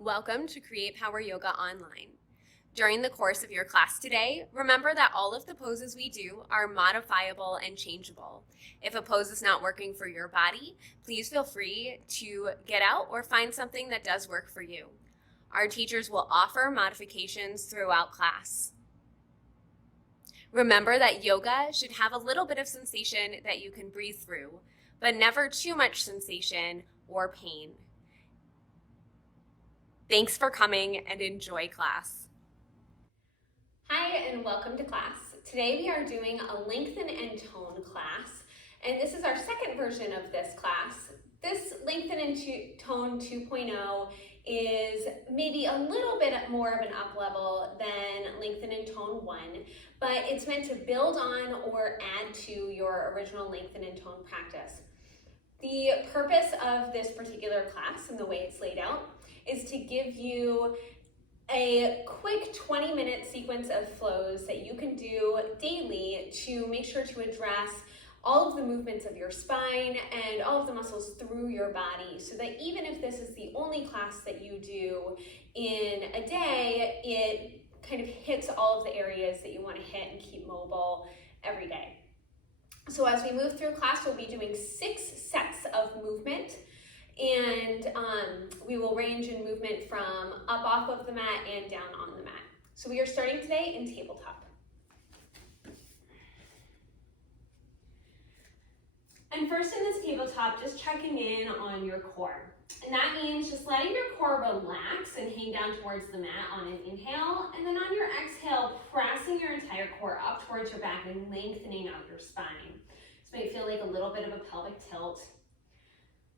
Welcome to Create Power Yoga Online. During the course of your class today, remember that all of the poses we do are modifiable and changeable. If a pose is not working for your body, please feel free to get out or find something that does work for you. Our teachers will offer modifications throughout class. Remember that yoga should have a little bit of sensation that you can breathe through, but never too much sensation or pain. Thanks for coming and enjoy class. Hi and welcome to class. Today we are doing a lengthen and tone class, and this is our second version of this class. This lengthen and tone 2.0 is maybe a little bit more of an up level than lengthen and tone 1, but it's meant to build on or add to your original lengthen and tone practice. The purpose of this particular class and the way it's laid out is to give you a quick 20-minute sequence of flows that you can do daily to make sure to address all of the movements of your spine and all of the muscles through your body, so that even if this is the only class that you do in a day, it kind of hits all of the areas that you want to hit and keep mobile every day. So as we move through class, we'll be doing 6 sets of movement, and we will range in movement from up off of the mat and down on the mat. So we are starting today in tabletop. And first in this tabletop, just checking in on your core. And that means just letting your core relax and hang down towards the mat on an inhale, and then on your exhale, pressing your entire core up towards your back and lengthening out your spine. This might feel like a little bit of a pelvic tilt.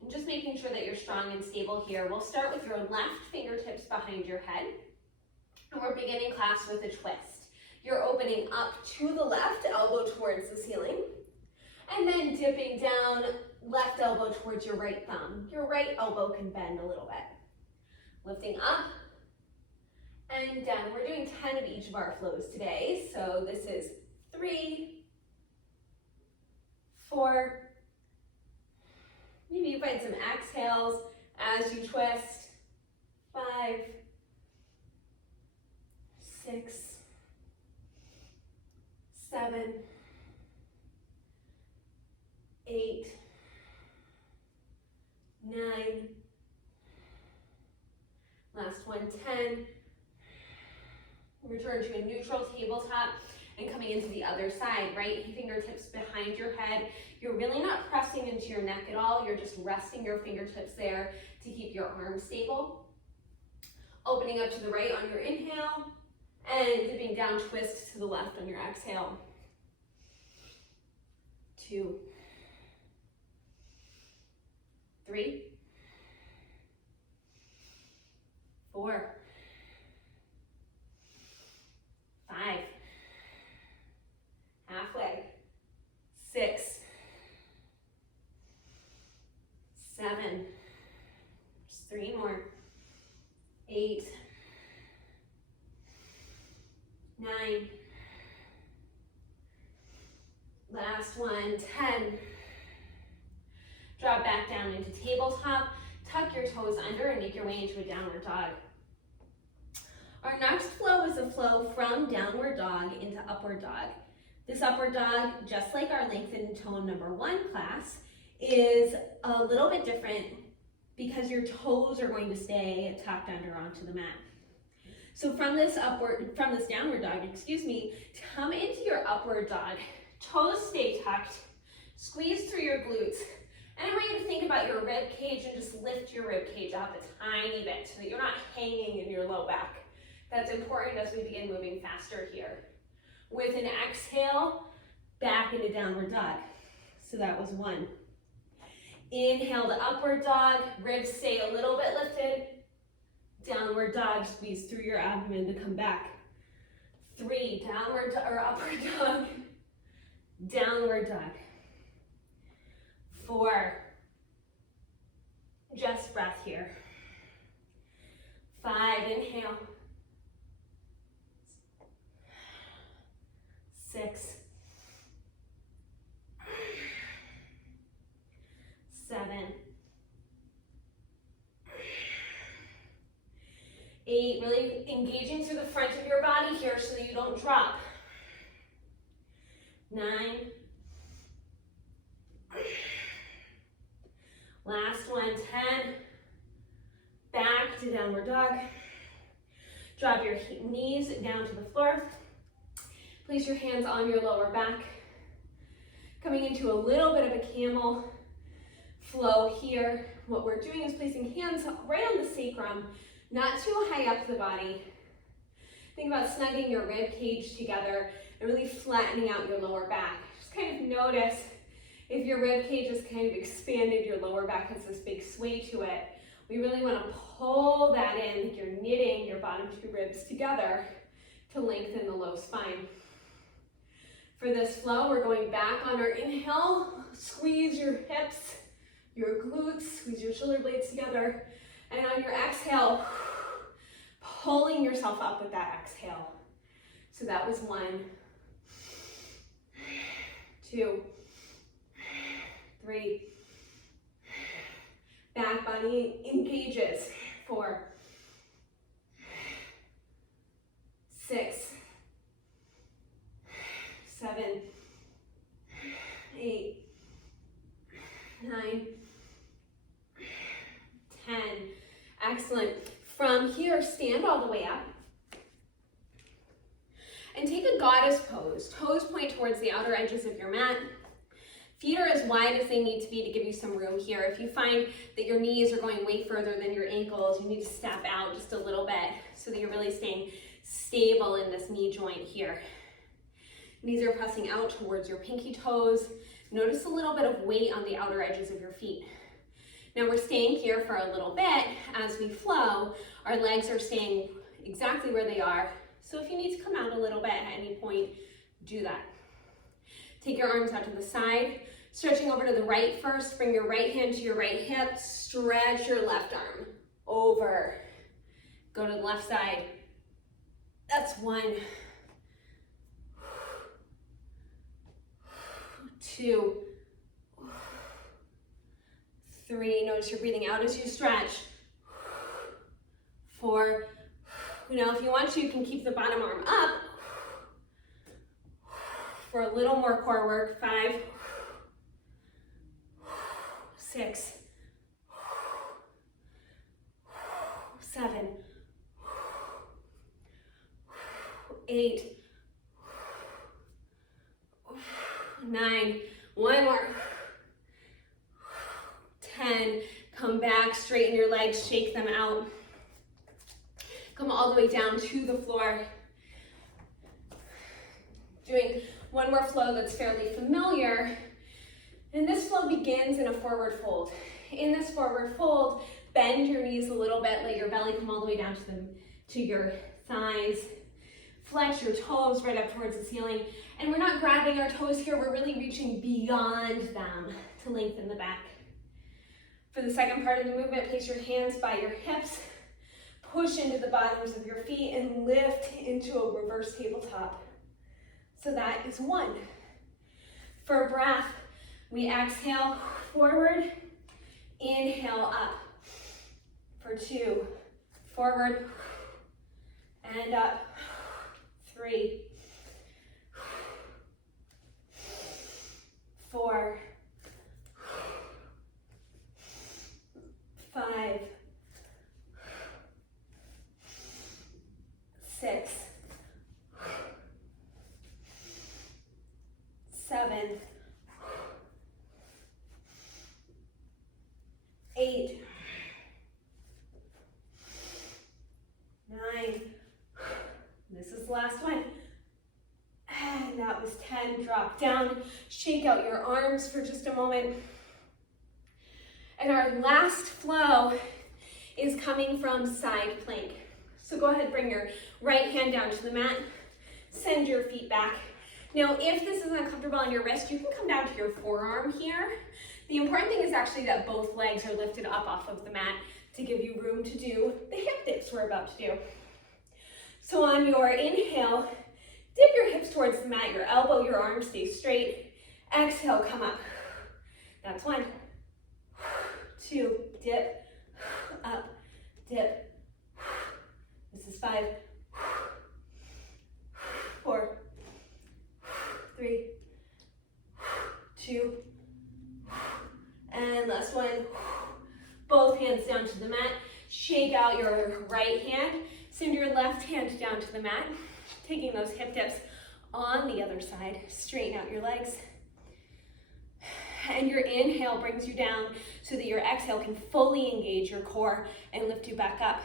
And just making sure that you're strong and stable here. We'll start with your left fingertips behind your head. And we're beginning class with a twist. You're opening up to the left, elbow towards the ceiling. And then dipping down, left elbow towards your right thumb. Your right elbow can bend a little bit. Lifting up and down. We're doing 10 of each of our flows today. So this is 3, 4, maybe you find some exhales as you twist. 5, 6, 7, 8, 9, last one, 10. Return to a neutral tabletop and coming into the other side, right fingertips behind your head. You're really not pressing into your neck at all. You're just resting your fingertips there to keep your arms stable. Opening up to the right on your inhale and dipping down, twist to the left on your exhale. 2, 3, 4, 5, halfway, 6, 7, just 3 more, 8, 9, last one, 10. Drop back down into tabletop, tuck your toes under and make your way into a downward dog. Our next flow is a flow from downward dog into upward dog. This upward dog, just like our lengthen tone number 1 class, is a little bit different because your toes are going to stay tucked under onto the mat. So from this downward dog, come into your upward dog. Toes stay tucked, squeeze through your glutes. And I want you to think about your rib cage and just lift your rib cage up a tiny bit so that you're not hanging in your low back. That's important as we begin moving faster here. With an exhale, back into downward dog. So that was 1. Inhale to upward dog, ribs stay a little bit lifted. Downward dog, squeeze through your abdomen to come back. 3, upward dog, downward dog. 4, just breath here. 5, inhale. 6, 7, 8, really engaging through the front of your body here so that you don't drop. 9. Last one, 10. Back to downward dog. Drop your knees down to the floor. Place your hands on your lower back. Coming into a little bit of a camel flow here. What we're doing is placing hands right on the sacrum, not too high up the body. Think about snugging your rib cage together and really flattening out your lower back. Just kind of notice if your rib cage is kind of expanded, your lower back has this big sway to it. We really want to pull that in, like you're knitting your bottom two ribs together to lengthen the low spine. For this flow, we're going back on our inhale. Squeeze your hips, your glutes, squeeze your shoulder blades together. And on your exhale, pulling yourself up with that exhale. So that was 1, 2, 3. Back body engages. 4, 6, 7, 8, 9, 10. Excellent. From here, stand all the way up. And take a goddess pose. Toes point towards the outer edges of your mat. Feet are as wide as they need to be to give you some room here. If you find that your knees are going way further than your ankles, you need to step out just a little bit so that you're really staying stable in this knee joint here. Knees are pressing out towards your pinky toes. Notice a little bit of weight on the outer edges of your feet. Now we're staying here for a little bit. As we flow, our legs are staying exactly where they are. So if you need to come out a little bit at any point, do that. Take your arms out to the side, stretching over to the right first. Bring your right hand to your right hip. Stretch your left arm over. Go to the left side. That's 1, 2, 3. Notice you're breathing out as you stretch. 4. Now, if you want to, you can keep the bottom arm up for a little more core work. 5, 6, 7, 8, 9. One more. 10. Come back, straighten your legs, shake them out. Come all the way down to the floor. Doing one more flow that's fairly familiar. And this flow begins in a forward fold. In this forward fold, bend your knees a little bit, let your belly come all the way down to your thighs. Flex your toes right up towards the ceiling. And we're not grabbing our toes here, we're really reaching beyond them to lengthen the back. For the second part of the movement, place your hands by your hips, push into the bottoms of your feet, and lift into a reverse tabletop. So that is 1. For a breath, we exhale forward, inhale up. For 2, forward and up. 3, 4, 5, 6, 7, 8, 9. This is the last one. And that was 10. Drop down. Shake out your arms for just a moment. And our last flow is coming from side plank. So go ahead, bring your right hand down to the mat. Send your feet back. Now, if this isn't comfortable on your wrist, you can come down to your forearm here. The important thing is actually that both legs are lifted up off of the mat to give you room to do the hip dips we're about to do. So on your inhale, dip your hips towards the mat, your elbow, your arms stay straight. Exhale, come up. That's 1. 2, dip, up, dip, 5, 4, 3, 2, and last one. Both hands down to the mat. Shake out your right hand. Send your left hand down to the mat. Taking those hip dips on the other side. Straighten out your legs. And your inhale brings you down so that your exhale can fully engage your core and lift you back up.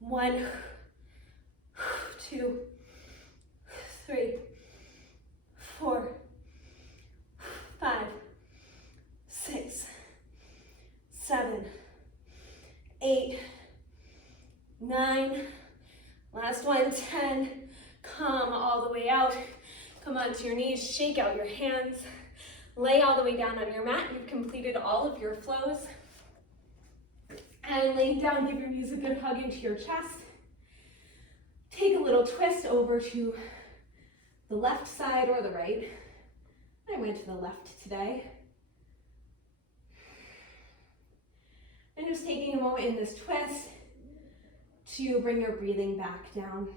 1, 2, 3, 4, 5, 6, 7, 8, 9, last one, 10. Come all the way out. Come onto your knees, shake out your hands. Lay all the way down on your mat. You've completed all of your flows. And laying down, give your knees a good hug into your chest. Take a little twist over to the left side or the right. I went to the left today. And just taking a moment in this twist to bring your breathing back down.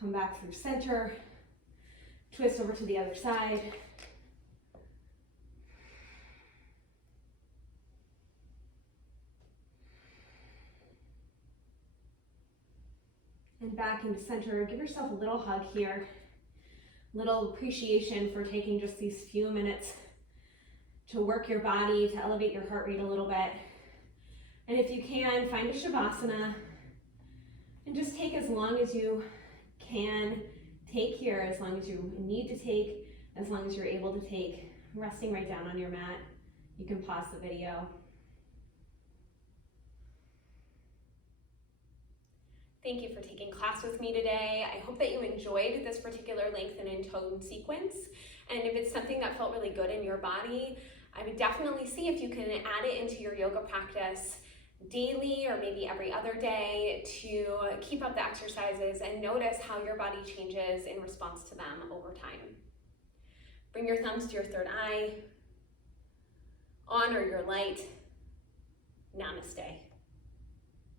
Come back through center. Twist over to the other side. And back into center. Give yourself a little hug here. Little appreciation for taking just these few minutes to work your body, to elevate your heart rate a little bit. And if you can, find a Shavasana and just take as long as you can take here, as long as you need to take, as long as you're able to take, resting right down on your mat. You can pause the video. Thank you for taking class with me today. I hope that you enjoyed this particular lengthen and tone sequence. And if it's something that felt really good in your body, I would definitely see if you can add it into your yoga practice daily or maybe every other day to keep up the exercises and notice how your body changes in response to them over time. Bring your thumbs to your third eye. Honor your light. Namaste.